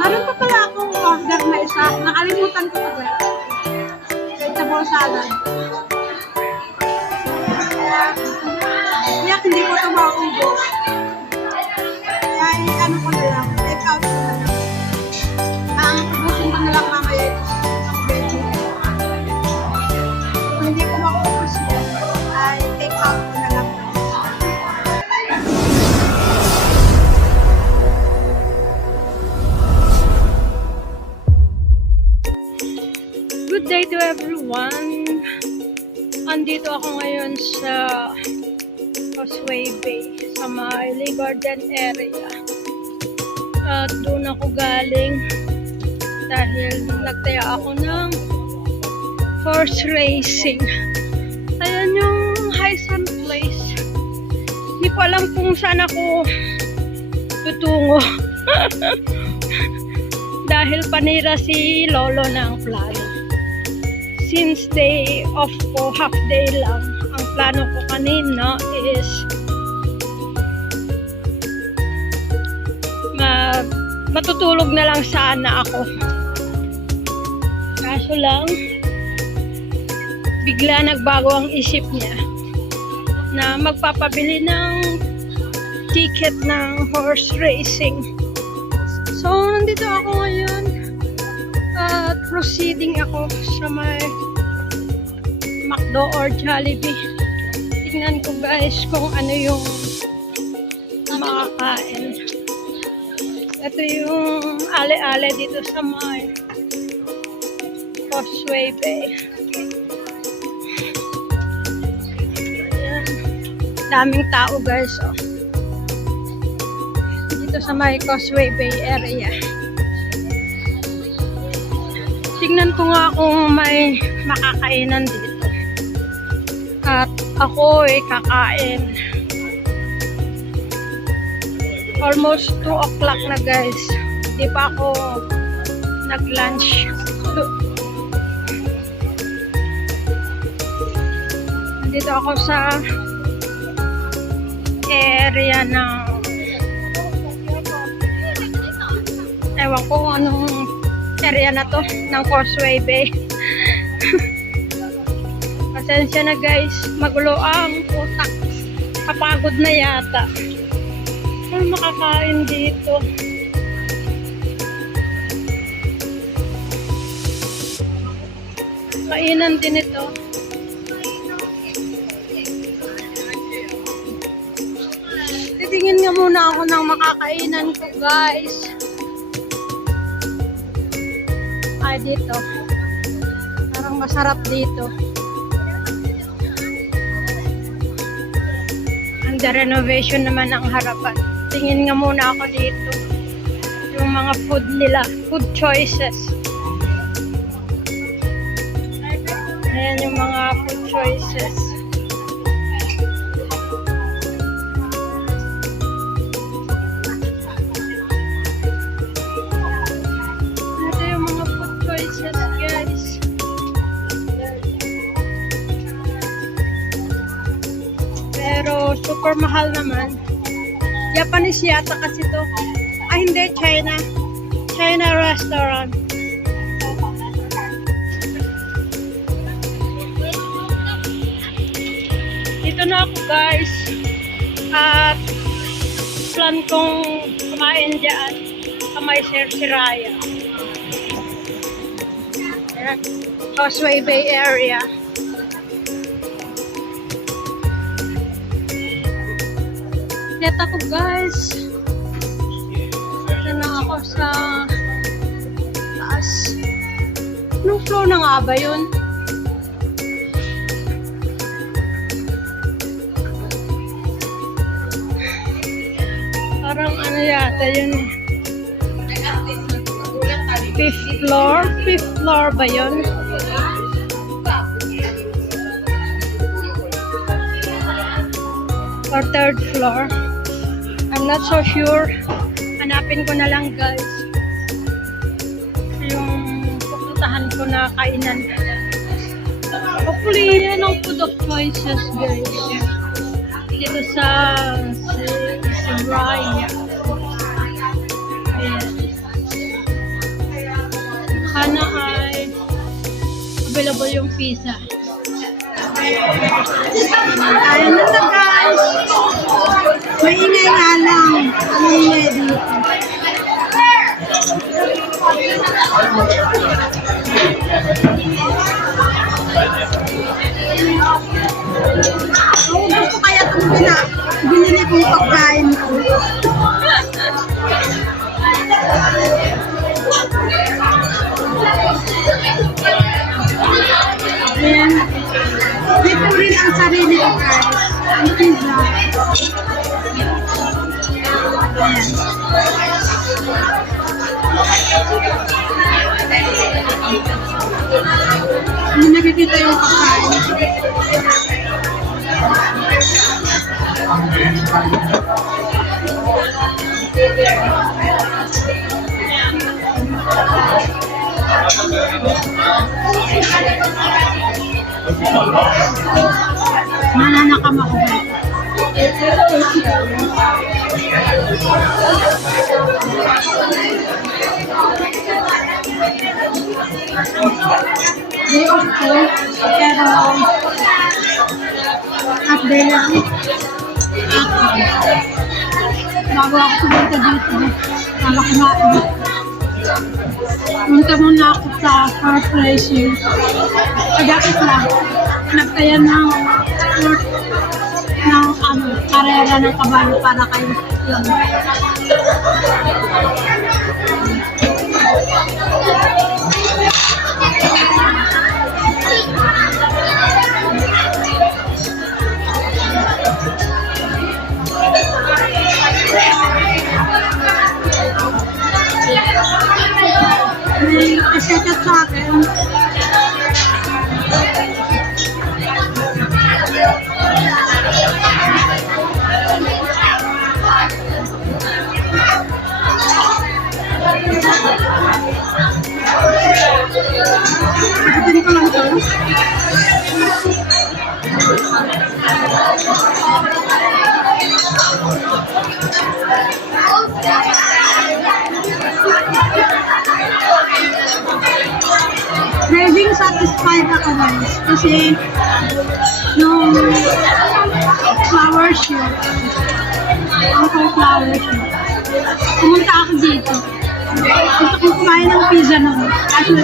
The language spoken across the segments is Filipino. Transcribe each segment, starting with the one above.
Meron pa pala akong order na isa. Nakalimutan ko pa guys. Vegetable salad. Kaya hindi ko ito maubos. Kaya ano ko na lang. Take out ko na lang. Ang ubusin ko na lang mamaya ito. Veggie. Kung hindi ko maubos yun, ay take out ko na lang. Good day to everyone. Andito ako ngayon sa Causeway Bay sa may Garden area. At doon ako galing dahil nagtaya ako ng horse racing. Ayan yung Highsun Place. Hindi ko alam kung saan ako tutungo. Dahil panira si Lolo ng plano. Since day off ko, half day lang, ang plano ko kanina is matutulog na lang sana ako. Kaso lang, bigla nagbago ang isip niya na magpapabili ng ticket ng horse racing. So, nandito ako ngayon at proceeding ako sa may McDo or Jollibee. Tingnan ko guys kung ano yung makakain. Ito yung ale-ale dito sa may Causeway Bay. Ayan. Daming tao guys. Oh. Dito sa may Causeway Bay area. Tingnan ko nga kung may makakainan dito. At ako ay kakain. Almost 2 o'clock na guys. Di pa ako nag-lunch. Dito ako sa area ng ewan ko anong area na to ng Causeway Bay. Pasensya na guys, magulo ang utak. Kapagod na yata. Ano makakain dito? Kainan din ito. Titingin nga muna ako ng makakainan ko guys. Ay, dito. Parang masarap dito. Under renovation naman ang harapan. Tingin nga muna ako dito. Yung mga food nila. Food choices. Ayan yung mga food choices. Ito yung mga food choices guys. Pero super mahal naman. Japanese yata kasi to. Ah, hindi. China. China restaurant. Dito na ako guys. At plan kong kumain dyan sa may Siraya. Causeway Bay area. Net ako guys. Ito na ako sa taas. Anong floor na nga ba yun? Parang ano yata yun eh. 5th floor? 5th floor ba yun? Or 3rd floor? I'm not so sure. Hanapin ko na lang guys. Yung pupuntahan ko na kainan. Hopefully yan ang food of choices guys. Dito sa Siraya. Ayan. sana ay available yung pizza. Ayan na na guys. Maingay nga lang. Maingay dito. Oo, gusto kaya itong binili kong pagkain ko. Ayan. Dito rin ang sarili ko guys. Ang pizza. Ayan. Hindi nakikita yung pagkain. Nananakam ako ba? Day off ko, pero half day lang. Bago ako pumunta dito, para kumain. Punta muna ako sa horse racing. Pagkakit lang, nagtaya ng karera ng kabalo para kayo lang. May asetat sa akin. Pagkatin ko lang ito. Craving satisfied ako guys. Kasi yung flower shoot, ang flower shoot, pumunta ako dito. Gusto kong kumain ng pizza noon. Kaso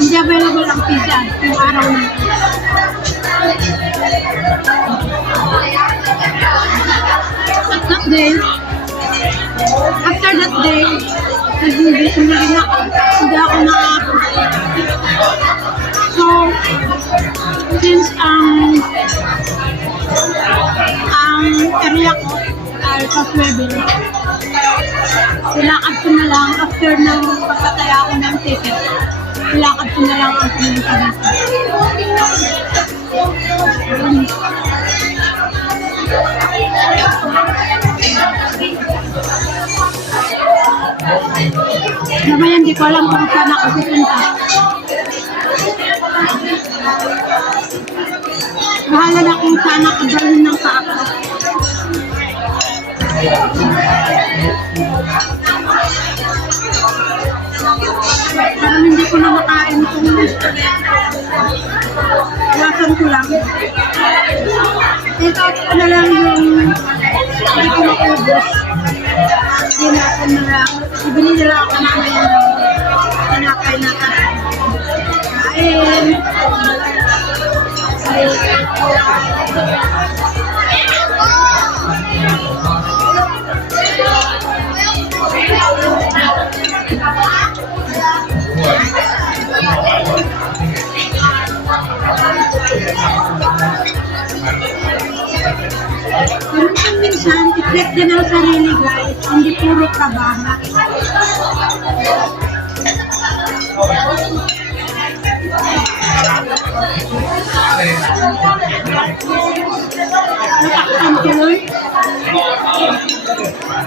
hindi available ang pizza yung araw na. At that day, after that day, nag-invest na rin ako. Hindi ako nakakapunta. So, since ang area ko ay Paswebe, ilakad ko na lang after ng pagkataya ko ng ticket. Ilakad ko na lang ang pumunta dito. Mamaya hindi ko alam kung saan ako pupunta. Bahala na kung saan ako dalhin ng sako. Parang hindi ko na makain itong spaghetti. Iwasan ko lang. Ito ko na lang yung hindi ko maubos. Hinapon na lang. Ibili nila ako mamaya ng tinapay na kain. Pero minsan, i-flex din ang sarili guys, hindi puro trabaho. Natakpan tuloy.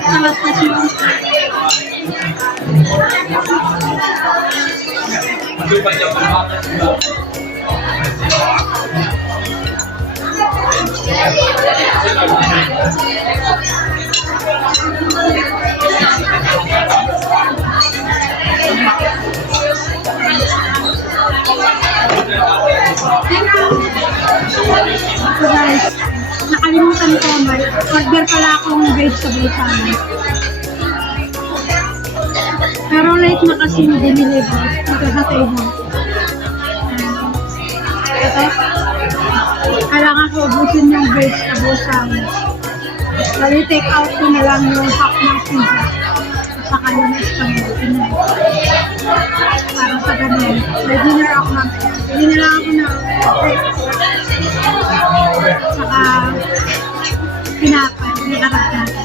Salas na siya. vegetable salad. Pero late na kasi diniliver dito sa table. Ito, kailangan ko ubusin yung vegetable salad. Bali, take out ko na lang yung half ng pizza. Saka yung spaghetti na. Para sa ganun. May dinner ako namin. Bili na lang ako ng breakfast. Saka pinapay. Pinakarap natin.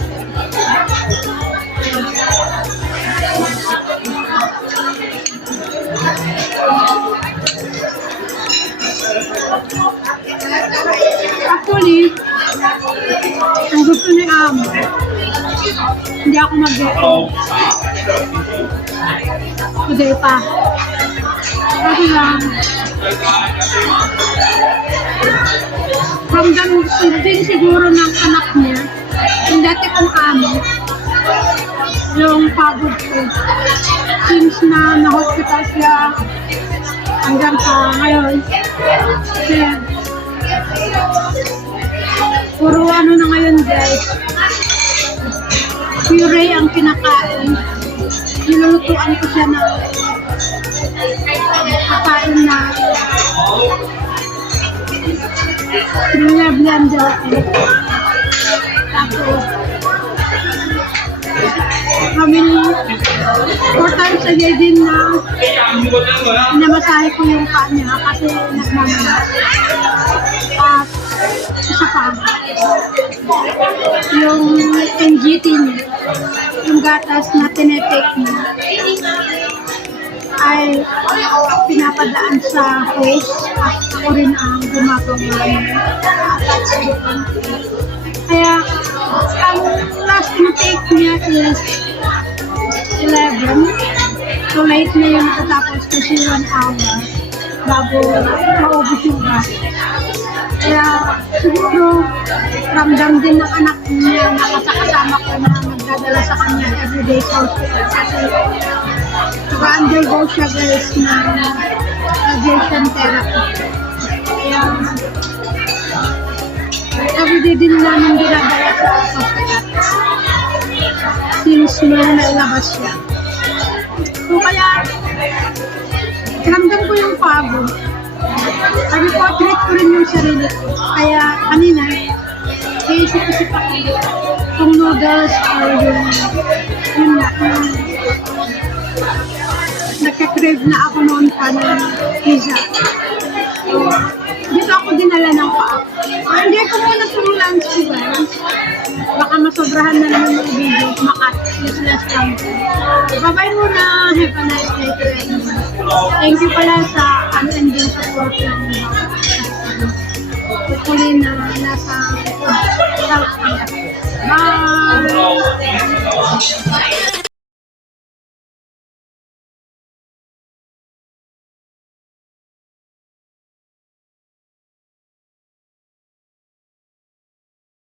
Actually, ang gusto ni Amo, hindi ako mag-e-end. Today pa. Kasi lang, ramdam din siguro ng anak niya, yung dati kong amo, yung pagod ko. Since na na-hospital siya hanggang sa ngayon. Kasi, puro ano na ngayon guys, puree ang kinakain. Nilulutuan ko siya ng kakain na blender ko. Tapos, kami 4 times a day din na pinamasahe ko yung kanya kasi nagmamalas. At isa pa, yung NGT niya, yung gatas na tinetake niya, ay pinapadaan sa hose at ako rin ang gumagawa niya. Kaya, ang last na take niya is 11. So, late na yung natatapos kasi 1 hour bago maubos yung gas. Kaya, siguro, ramdam din ng anak niya na kasama ko na nagdadala sa kanya everyday sa hospital. Kasi, nag-undergo siya guys na radiation therapy. Kaya, everyday din namin dinadala sa hospital. Since na nailabas siya. So, kaya, ramdam ko yung pagod. Sabi ko, treat ko rin yung sarili ko. Kaya, kanina, iisip-isip ako kung noodles or yun na, nagka-crave na ako noon pa ng pizza. So, dito ako dinala ng paa. Hindi ko muna puro lunch ko guys. Baka masobrahan na naman yung video. Useless lang. Bye-bye muna. Have a nice day to everyone. Thank you pala sa unending support ng hopefully na nasa health care. Bye!